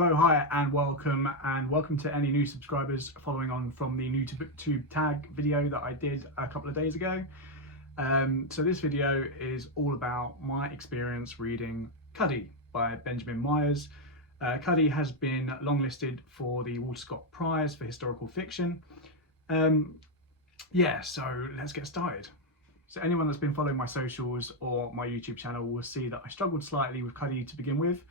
Hello, hi, and welcome to any new subscribers following on from the new to Booktube tag video that I did a couple of days ago. So this video is all about my experience reading Cuddy by Benjamin Myers. Cuddy has been longlisted for the Walter Scott Prize for historical fiction. So let's get started. So anyone that's been following my socials or my YouTube channel will see that I struggled slightly with Cuddy to begin with.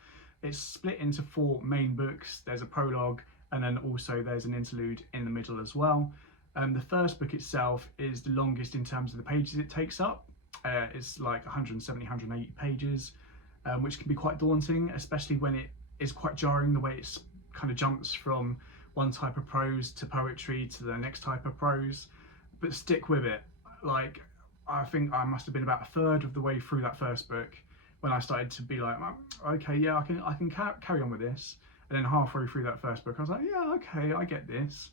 It's split into 4 main books. There's a prologue, and then also there's an interlude in the middle as well. The first book itself is the longest in terms of the pages it takes up. It's like 170, 180 pages, which can be quite daunting, especially when it is quite jarring the way it kind of jumps from one type of prose to poetry to the next type of prose. But stick with it. Like, I think I must have been about a third of the way through that first book when I started to be like, okay, yeah, I can carry on with this. And then halfway through that first book, I was like, yeah, okay, I get this.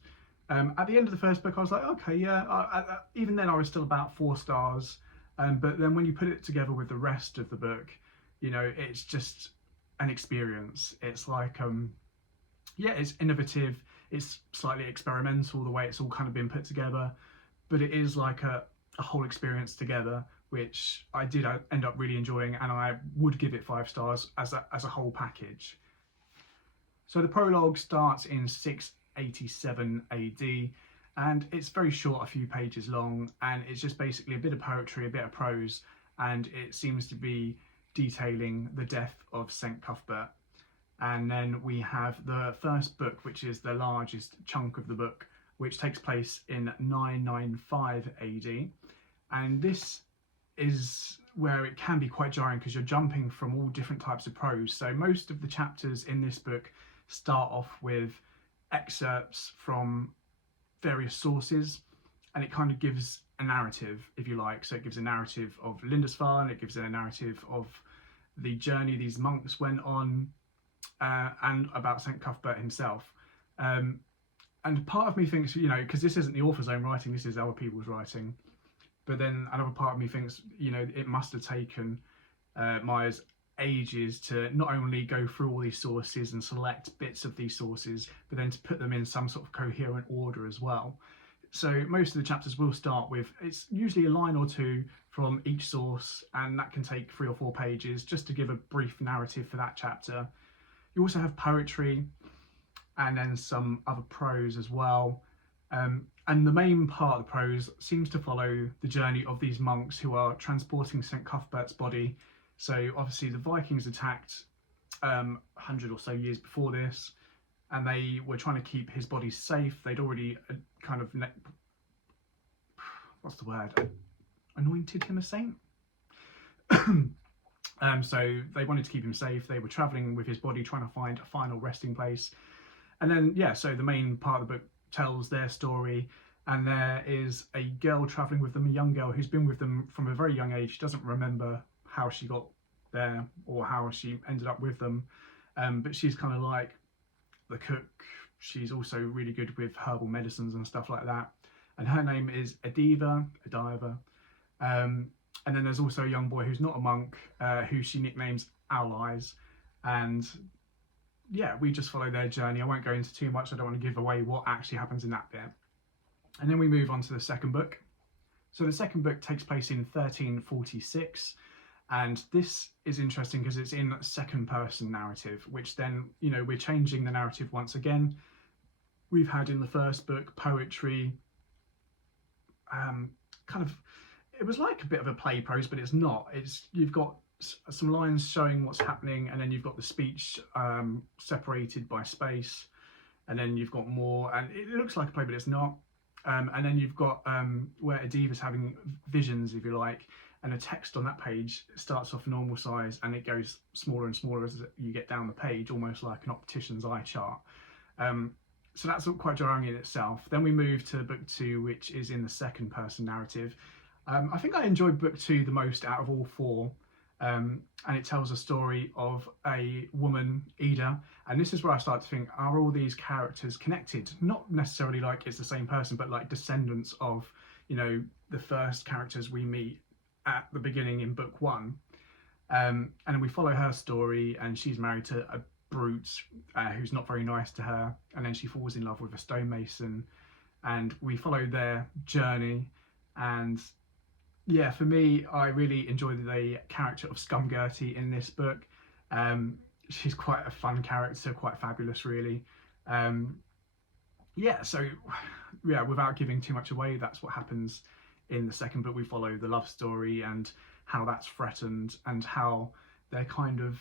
At the end of the first book, I was like, okay, yeah. Even then, I was still about 4 stars. But then when you put it together with the rest of the book, you know, it's just an experience. It's like, it's innovative. It's slightly experimental, the way it's all kind of been put together. But it is like a whole experience together, which I did end up really enjoying, and I would give it 5 stars as a whole package. So the prologue starts in 687 AD, and it's very short, a few pages long, and it's just basically a bit of poetry, a bit of prose, and it seems to be detailing the death of St Cuthbert. And then we have the first book, which is the largest chunk of the book, which takes place in 995 AD. And this is where it can be quite jarring because you're jumping from all different types of prose. So most of the chapters in this book start off with excerpts from various sources, and it kind of gives a narrative, if you like. So it gives a narrative of Lindisfarne, it gives a narrative of the journey these monks went on, and about St Cuthbert himself. And part of me thinks, you know, because this isn't the author's own writing, this is other people's writing. But then another part of me thinks, you know, it must have taken Myers ages to not only go through all these sources and select bits of these sources, but then to put them in some sort of coherent order as well. So most of the chapters will start with, it's usually a line or 2 from each source, and that can take 3 or 4 pages just to give a brief narrative for that chapter. You also have poetry, and then some other prose as well. And the main part of the prose seems to follow the journey of these monks who are transporting St Cuthbert's body. So obviously the Vikings attacked 100 or so years before this, and they were trying to keep his body safe. They'd already kind of, anointed him a saint? So they wanted to keep him safe. They were travelling with his body, trying to find a final resting place. And then, so the main part of the book tells their story, and there is a girl travelling with them, a young girl who's been with them from a very young age. She doesn't remember how she got there or how she ended up with them, but she's kind of like the cook. She's also really good with herbal medicines and stuff like that, and her name is Ediva. And then there's also a young boy who's not a monk, who she nicknames Owl Eyes, and we just follow their journey. I won't go into too much. I don't want to give away what actually happens in that bit. And then we move on to the second book. So the second book takes place in 1346. And this is interesting because it's in second person narrative, which then, you know, we're changing the narrative once again. We've had in the first book poetry, it was like a bit of a play prose, but it's not. You've got some lines showing what's happening, and then you've got the speech separated by space, and then you've got more, and it looks like a play, but it's not. And then you've got where Ediva's having visions, if you like, and the text on that page starts off normal size and it goes smaller and smaller as you get down the page, almost like an optician's eye chart. So that's quite jarring in itself. Then we move to book 2, which is in the second person narrative. I think I enjoyed book 2 the most out of all 4. And it tells a story of a woman, Ida, and this is where I start to think, are all these characters connected? Not necessarily like it's the same person, but like descendants of, you know, the first characters we meet at the beginning in book 1. And we follow her story, and she's married to a brute who's not very nice to her, and then she falls in love with a stonemason, and we follow their journey. And yeah, for me, I really enjoyed the character of Scumgerty in this book. She's quite a fun character, quite fabulous really. Yeah, so yeah, without giving too much away, that's what happens in the second book. We follow the love story and how that's threatened, and how they're kind of,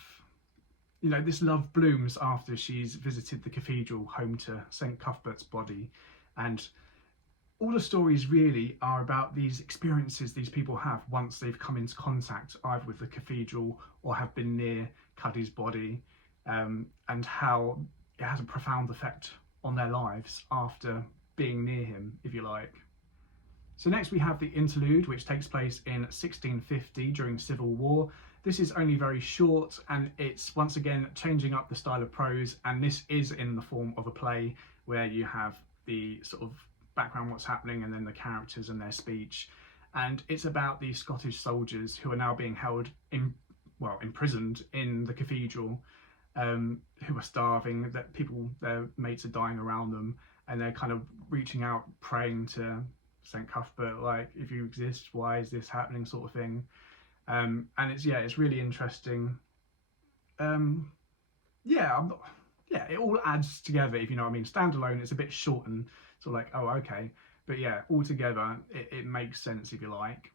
you know, this love blooms after she's visited the cathedral home to St Cuthbert's body. And all the stories really are about these experiences these people have once they've come into contact either with the cathedral or have been near Cuddy's body, and how it has a profound effect on their lives after being near him, if you like. So next we have the Interlude, which takes place in 1650 during Civil War. This is only very short, and it's once again changing up the style of prose, and this is in the form of a play where you have the sort of background, what's happening, and then the characters and their speech. And it's about these Scottish soldiers who are now being held imprisoned in the cathedral, who are starving, that people, their mates are dying around them, and they're kind of reaching out, praying to St Cuthbert, like, if you exist, why is this happening, sort of thing. And it's really interesting. It all adds together, if you know what I mean. Standalone, it's a bit short and sort of like, oh, okay, but yeah, all together it makes sense, if you like.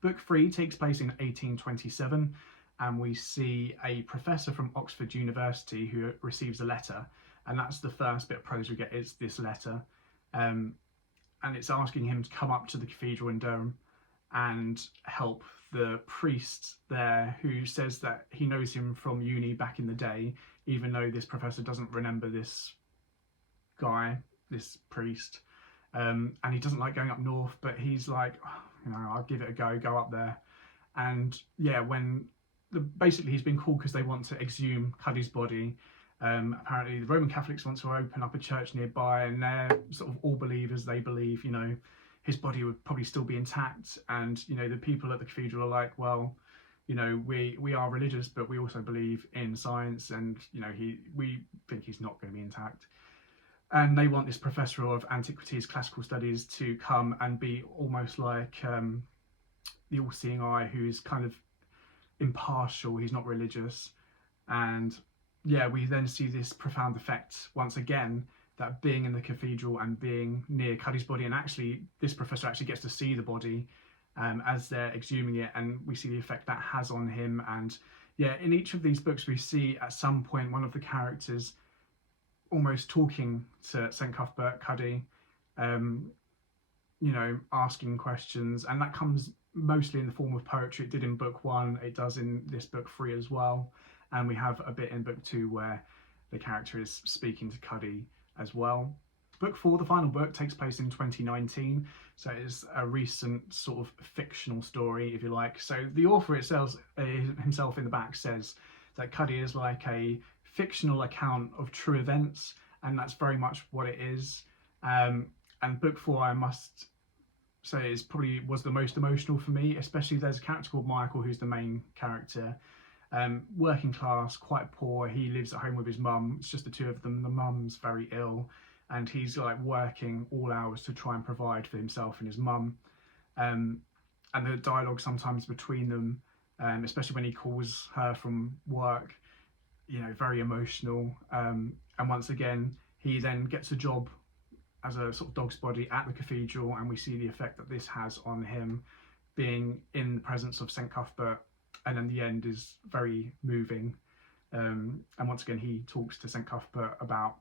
Book 3 takes place in 1827, and we see a professor from Oxford University who receives a letter, and that's the first bit of prose we get, is this letter, and it's asking him to come up to the cathedral in Durham and help the priest there, who says that he knows him from uni back in the day, even though this professor doesn't remember this guy, this priest, and he doesn't like going up north, but he's like, oh, you know, I'll give it a go up there. And yeah, when basically he's been called because they want to exhume Cuddy's body. Apparently the Roman Catholics want to open up a church nearby, and they're sort of all believers. They believe, you know, his body would probably still be intact, and you know, the people at the cathedral are like, well, you know, we are religious, but we also believe in science, and you know, we think he's not going to be intact. And they want this professor of antiquities, classical studies, to come and be almost like the all-seeing eye, who's kind of impartial. He's not religious. And yeah, we then see this profound effect once again, that being in the cathedral and being near Cuddy's body, and actually this professor actually gets to see the body as they're exhuming it, and we see the effect that has on him. And yeah, in each of these books we see at some point one of the characters almost talking to St Cuthbert, Cuddy, you know, asking questions, and that comes mostly in the form of poetry. It did in book 1, it does in this book 3 as well, and we have a bit in book 2 where the character is speaking to Cuddy as well. Book 4, the final book, takes place in 2019, so it's a recent sort of fictional story, if you like. So the author himself in the back says that Cuddy is like a fictional account of true events, and that's very much what it is. And book 4, I must say, was the most emotional for me, especially there's a character called Michael, who's the main character. Working class, quite poor. He lives at home with his mum. It's just the two of them. The mum's very ill, and he's like working all hours to try and provide for himself and his mum. And the dialogue sometimes between them, especially when he calls her from work, you know, very emotional. And once again, he then gets a job as a sort of dog's body at the cathedral, and we see the effect that this has on him, being in the presence of St Cuthbert. And then the end is very moving. And once again, he talks to St Cuthbert about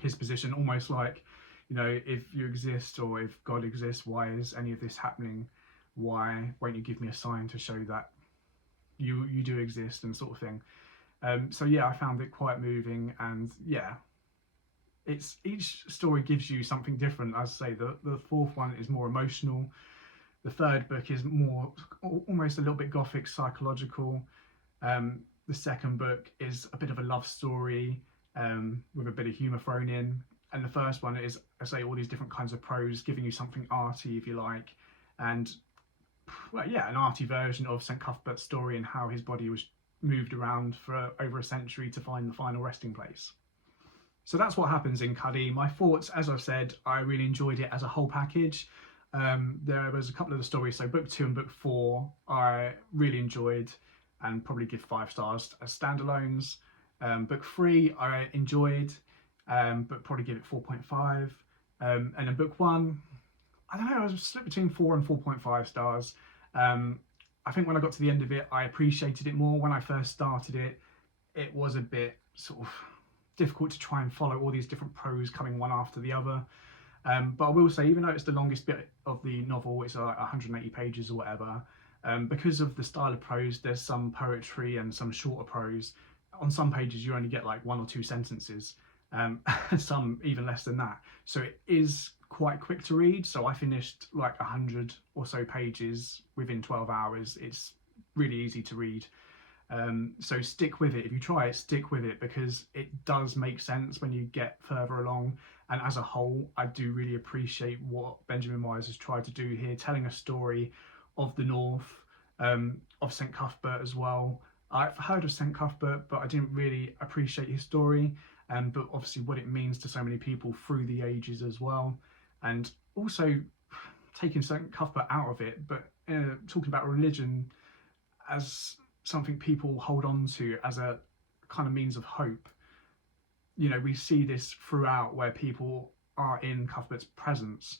his position, almost like, you know, if you exist, or if God exists, why is any of this happening? Why won't you give me a sign to show that you do exist, and sort of thing. So yeah, I found it quite moving, and yeah, it's, each story gives you something different. As I say, the fourth one is more emotional. The third book is more almost a little bit gothic, psychological. The second book is a bit of a love story with a bit of humour thrown in. And the first one is, I say, all these different kinds of prose, giving you something arty, if you like. And well, yeah, an arty version of St Cuthbert's story and how his body was moved around for over a century to find the final resting place. So that's what happens in Cuddy. My thoughts, as I've said, I really enjoyed it as a whole package. There was a couple of the stories, so book 2 and book 4 I really enjoyed and probably give 5 stars as standalones. Book 3 I enjoyed, but probably give it 4.5. And then book 1, I don't know, I was split between 4 and 4.5 stars. I think when I got to the end of it, I appreciated it more. When I first started it, it was a bit sort of difficult to try and follow all these different prose coming one after the other. But I will say, even though it's the longest bit of the novel, it's like 180 pages or whatever, because of the style of prose, there's some poetry and some shorter prose. On some pages you only get like 1 or 2 sentences, some even less than that. So it is quite quick to read. So I finished like 100 or so pages within 12 hours. It's really easy to read. So stick with it. If you try it, stick with it, because it does make sense when you get further along. And as a whole, I do really appreciate what Benjamin Myers has tried to do here, telling a story of the North, of St Cuthbert as well. I've heard of St Cuthbert, but I didn't really appreciate his story, but obviously what it means to so many people through the ages as well. And also taking St Cuthbert out of it, but talking about religion as something people hold on to as a kind of means of hope. You know, we see this throughout where people are in Cuthbert's presence,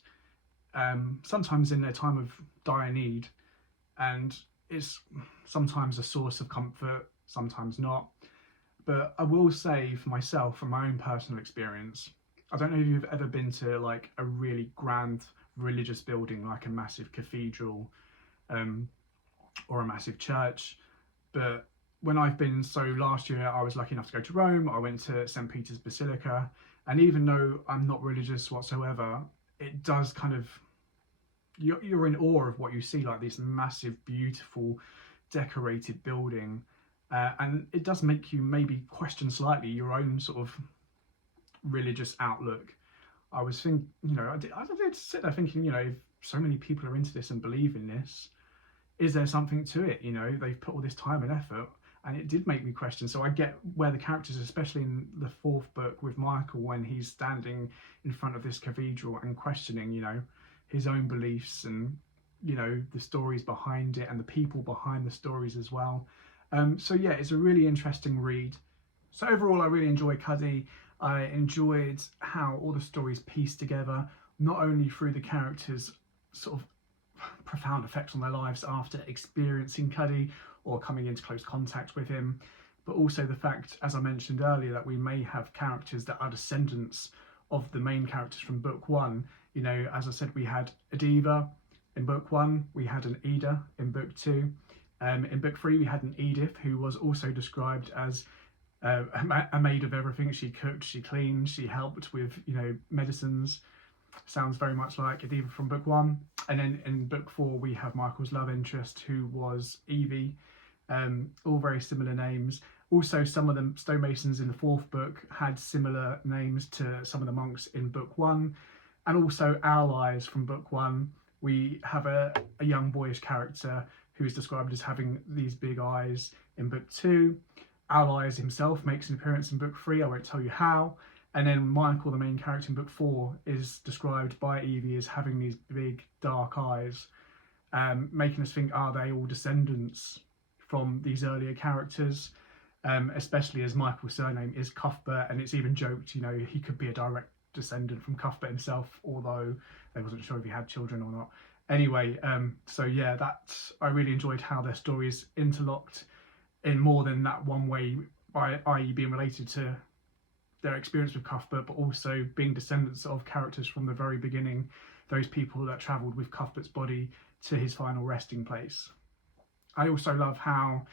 sometimes in their time of dire need, and it's sometimes a source of comfort, sometimes not. But I will say for myself, from my own personal experience, I don't know if you've ever been to like a really grand religious building, like a massive cathedral, or a massive church, but when I've been, so last year I was lucky enough to go to Rome. I went to St Peter's Basilica, and even though I'm not religious whatsoever, it does kind of, you're in awe of what you see, like this massive, beautiful, decorated building, and it does make you maybe question slightly your own sort of religious outlook. I was thinking, you know, I did sit there thinking, you know, if so many people are into this and believe in this, is there something to it? You know, they've put all this time and effort, and it did make me question. So I get where the characters, especially in the 4th book with Michael, when he's standing in front of this cathedral and questioning, you know, his own beliefs and, you know, the stories behind it and the people behind the stories as well. So yeah, it's a really interesting read. So overall, I really enjoyed Cuddy. I enjoyed how all the stories pieced together, not only through the characters' sort of profound effects on their lives after experiencing Cuddy or coming into close contact with him, but also the fact, as I mentioned earlier, that we may have characters that are descendants of the main characters from book 1. You know, as I said, we had Adiva in book 1, we had an Ida in book 2. In book 3 we had an Edith, who was also described as a maid of everything. She cooked, she cleaned, she helped with, you know, medicines. Sounds very much like Adiva from book 1. And then in book 4 we have Michael's love interest, who was Evie. All very similar names. Also, some of the stonemasons in the 4th book had similar names to some of the monks in book 1. And also allies from book 1. We have a young boyish character who is described as having these big eyes in book 2. Allies himself makes an appearance in book 3. I won't tell you how. And then Michael, the main character in book 4, is described by Evie as having these big dark eyes, making us think, are they all descendants from these earlier characters? Especially as Michael's surname is Cuthbert, and it's even joked, you know, he could be a direct descendant from Cuthbert himself, although they wasn't sure if he had children or not. Anyway, so yeah, I really enjoyed how their stories interlocked in more than that one way, i.e. being related to their experience with Cuthbert, but also being descendants of characters from the very beginning, those people that travelled with Cuthbert's body to his final resting place. I also love how,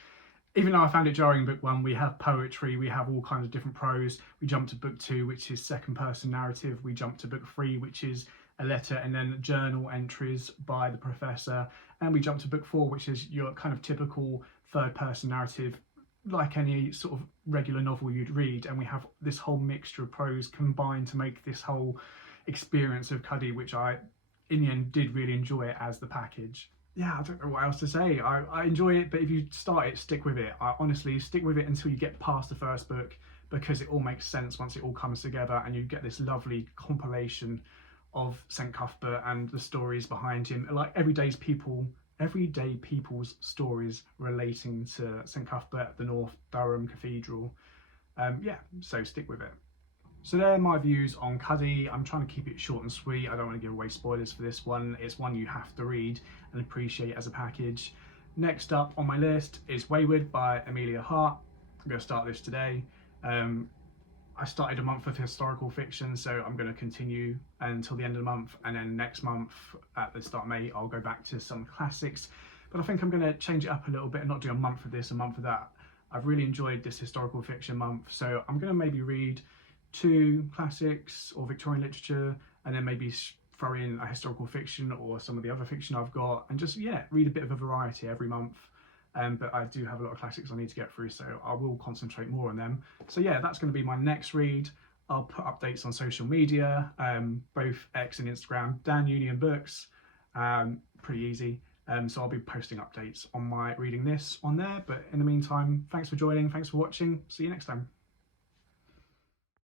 even though I found it jarring in book 1, we have poetry, we have all kinds of different prose. We jump to book 2, which is second person narrative. We jump to book 3, which is a letter and then journal entries by the professor. And we jump to book 4, which is your kind of typical third person narrative, like any sort of regular novel you'd read. And we have this whole mixture of prose combined to make this whole experience of Cuddy, which I, in the end, did really enjoy it as the package. yeah, I don't know what else to say. I enjoy it, but if you start it, stick with it. I honestly stick with it until you get past the first book, because it all makes sense once it all comes together and you get this lovely compilation of St Cuthbert and the stories behind him, like everyday people's stories relating to St Cuthbert, the North Durham Cathedral. Yeah, so stick with it. So there are my views on Cuddy. I'm trying to keep it short and sweet. I don't want to give away spoilers for this one. It's one you have to read and appreciate as a package. Next up on my list is Wayward by Amelia Hart. I'm going to start this today. I started a month of historical fiction, so I'm going to continue until the end of the month, and then next month at the start of May I'll go back to some classics. But I think I'm going to change it up a little bit and not do a month of this, a month of that. I've really enjoyed this historical fiction month, so I'm going to maybe read 2 classics or Victorian literature, and then maybe throw in a historical fiction or some of the other fiction I've got, and just, yeah, read a bit of a variety every month. But I do have a lot of classics I need to get through, so I will concentrate more on them. So yeah, that's going to be my next read. I'll put updates on social media, both X and Instagram, Dan Union Books, pretty easy. So I'll be posting updates on my reading this on there. But in the meantime, thanks for joining, thanks for watching, see you next time.